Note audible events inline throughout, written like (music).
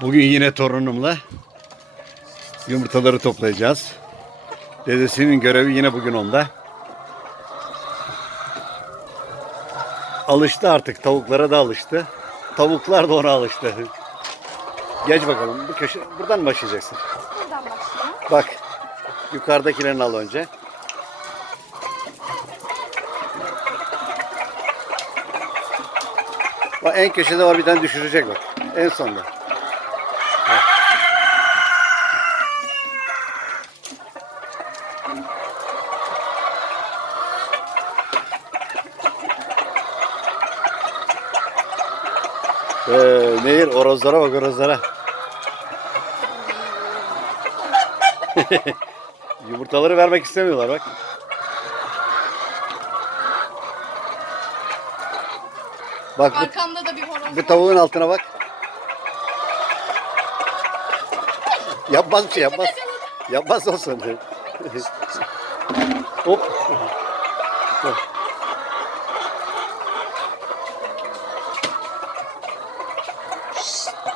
Bugün yine torunumla yumurtaları toplayacağız. Dedesinin görevi yine bugün onda. Alıştı artık. Tavuklara da alıştı. Tavuklar da ona alıştı. Geç bakalım. Bu köşe, buradan mı başlayacaksın? Buradan başlayalım. Bak. Yukarıdakilerini al önce. Bak en köşede var bir tane düşürecek bak. En sonda. Ee, Nehir orozlara bak orozlara. (laughs) Yumurtaları vermek istemiyorlar bak. Bak bu, Arkamda da bir horoz bu var. tavuğun altına bak. Yapmaz bir şey yapmaz. Yapmaz olsun. (laughs) Hop.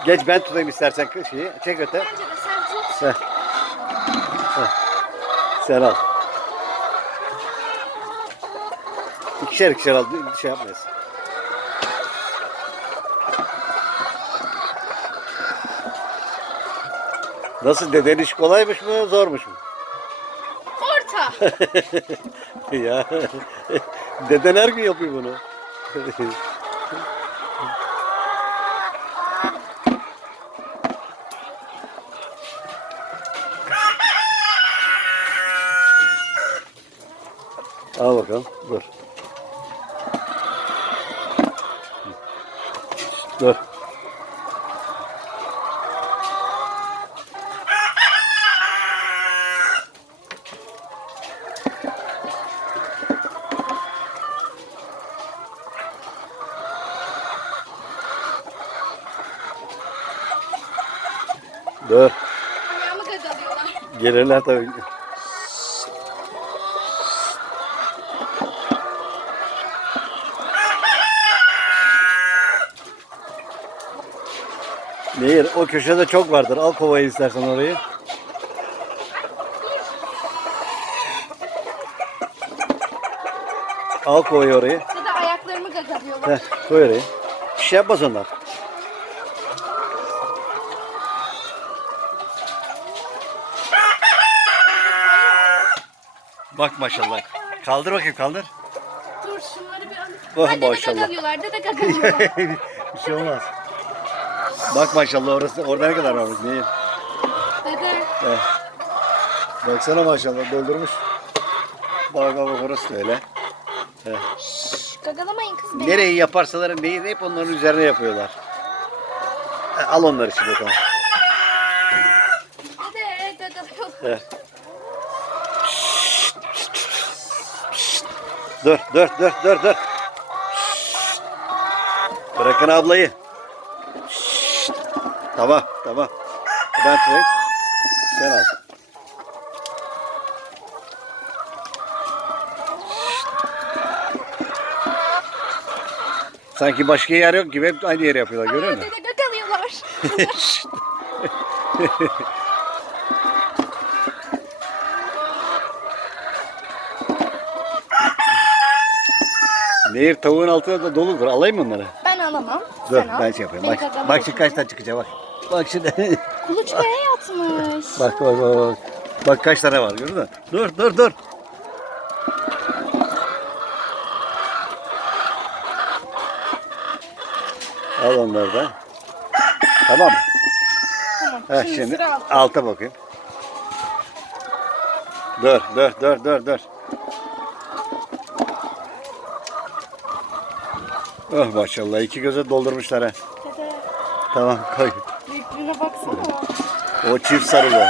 Geç ben tutayım istersen şeyi. Çek öte. Bence de sen tut. Sen. Al. İkişer ikişer al. Şey yapmayız. Nasıl deden iş kolaymış mı zormuş mu? Orta. (laughs) ya deden her gün yapıyor bunu. Bakalım. Dur. Dur. Dur. Gelirler tabii. Nehir o köşede çok vardır. Al kovayı istersen orayı. Al kovayı orayı. Ya da ayaklarımı gazalıyorlar. Heh, koy orayı. Bir şey yapmaz onlar. Bak maşallah. Kaldır bakayım kaldır. Dur şunları bir alayım. Oh, Hadi de maşallah. gagalıyorlar. Dede gagalıyorlar. (laughs) bir şey olmaz. Bak maşallah orası orada ne kadar varmış neyim? Dede. Baksana maşallah doldurmuş. Bak bak bak orası da öyle. Şşş, gagalamayın kız beni. Nereyi yaparsalar neyi hep onların üzerine yapıyorlar. Ha, Al onları şimdi bakalım. Dede gagalıyorlar. Evet. Dur, dur, dur, dur, dur. Bırakın ablayı. Tamam, tamam. Ben tutayım. Sen al. Sanki başka yer yok gibi hep aynı yeri yapıyorlar görüyor musun? Dede gagalıyorlar. (laughs) Nehir tavuğun altına da doludur. Alayım mı onları? ben alamam. Dur Sen al. ben şey yapayım. Bak, bak şimdi kaç tane çıkacak bak. Bak şimdi. (laughs) Kuluçkaya yatmış. bak bak bak. Bak, bak kaç tane var gördün mü? Dur dur dur. Al onları da. Tamam mı? Tamam. Heh, şimdi, şimdi sıra altta. alta bakayım. Dur, dur, dur, dur, dur. Oh maşallah iki göze doldurmuşlar ha. Tamam koy. büyüklüğüne baksana. O çift sarı bu.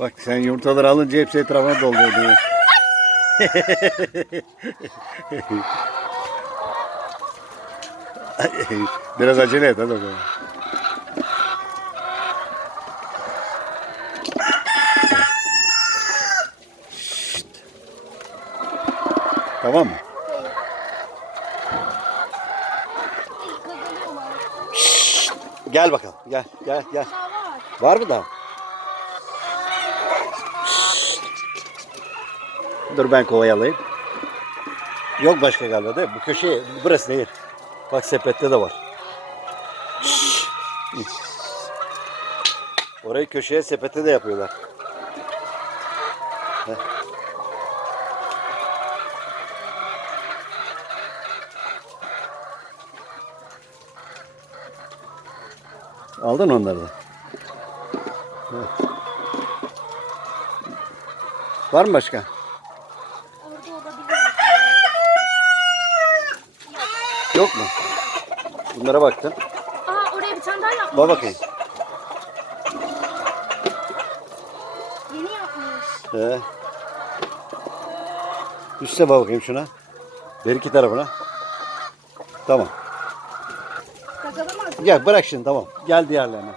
Bak sen yumurtaları alınca hepsi etrafına dolduruyor. (laughs) Biraz acele et hadi bakalım. Tamam mı? Gagalıyorlar. Gel bakalım. Gel gel gel. Var. Mı daha? Dur ben kovayı alayım. Yok başka galiba değil mi? Bu köşe burası değil. Bak sepette de var. Orayı köşeye sepete de yapıyorlar. Heh. Aldın onları da. Evet. Var mı başka? Yok mu? Bunlara baktın. Aa oraya bir tane daha yapmış. Bak bakayım. Yeni yapmış. Ee. Üste bak bakayım şuna. Ver iki tarafına. Tamam. Gel bırak şimdi tamam. Gel diğerlerine.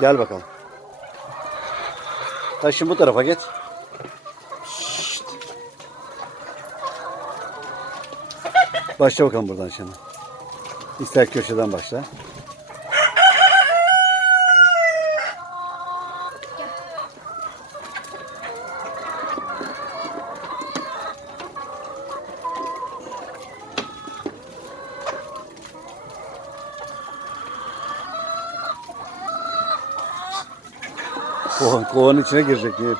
Gel bakalım. Ha şimdi bu tarafa geç. Şşt. Başla bakalım buradan şimdi. İster köşeden başla. Kovan, kovanın içine girecek değil.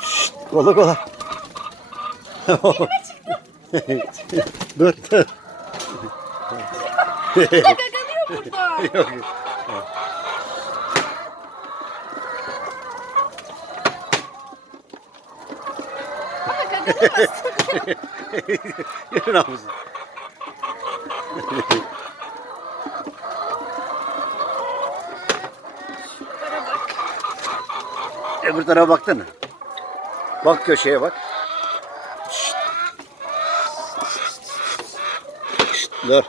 Şşt, kola kola. (laughs) dur dur. Gagalıyor burada. (laughs) Yok. Ama gagalamaz. (laughs) Yürü Öbür tarafa baktın mı? Bak köşeye bak. Şşt. Şşt, Dur.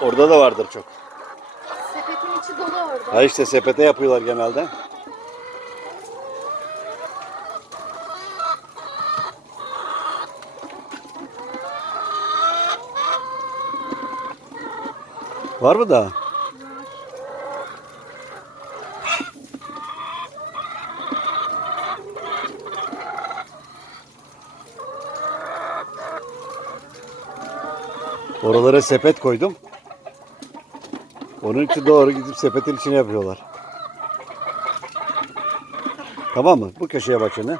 Orada da vardır çok. Sepetin içi dolu orada. Ha işte sepete yapıyorlar genelde. Var mı daha? Oralara sepet koydum. Onun için doğru gidip sepetin içine yapıyorlar. Tamam mı? Bu köşeye bak şimdi.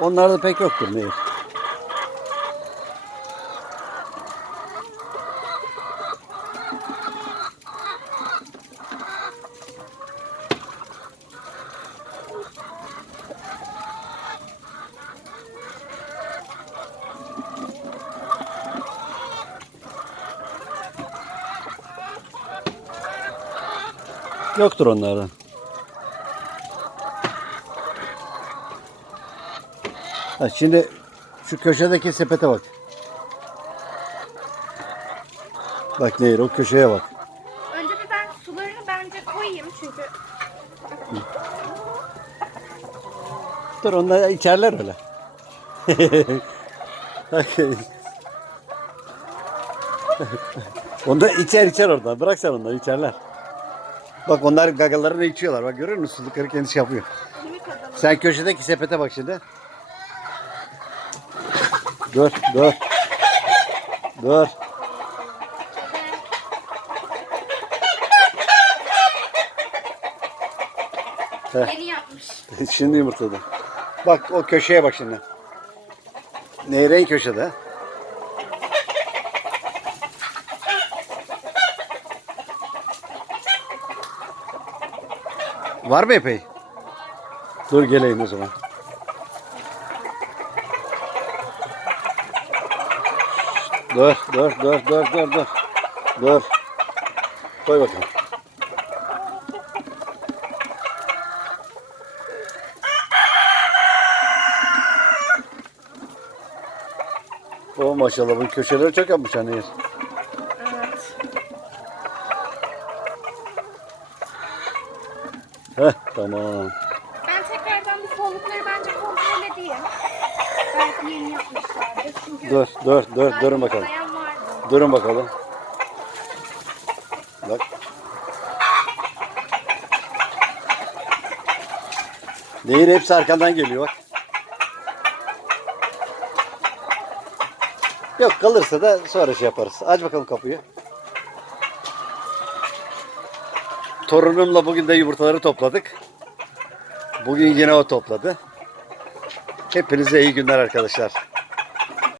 Onlarda pek yoktur nehir. Yoktur onlardan. Ha, şimdi şu köşedeki sepete bak. Bak Nehir o köşeye bak. Önce bir ben sularını bence koyayım çünkü. Dur onlar içerler öyle. (laughs) onlar içer içer orada. Bırak sen onları içerler. Bak onlar gagalarını içiyorlar. Bak görüyor musun? Sucukları kendisi yapıyor. Sen köşedeki sepete bak şimdi. Dur, dur. Dur. Yeni yapmış. Şimdi yumurtladı. Bak o köşeye bak şimdi. Nehre köşede. Var mı epey? Dur geleyim o zaman. Dur, dur, dur, dur, dur, dur. Dur. Koy bakalım. O maşallah bu köşeleri çok yapmış hani. Evet. Heh tamam. Ben tekrardan bu kollukları bence kontrol edeyim. Belki yeni yapmışlardır. Çünkü Dur dur dur durun bakalım. vardı. Durun bakalım. Bak. Değil hepsi arkandan geliyor bak. Yok kalırsa da sonra şey yaparız. Aç bakalım kapıyı. Torunumla bugün de yumurtaları topladık. Bugün yine o topladı. Hepinize iyi günler arkadaşlar.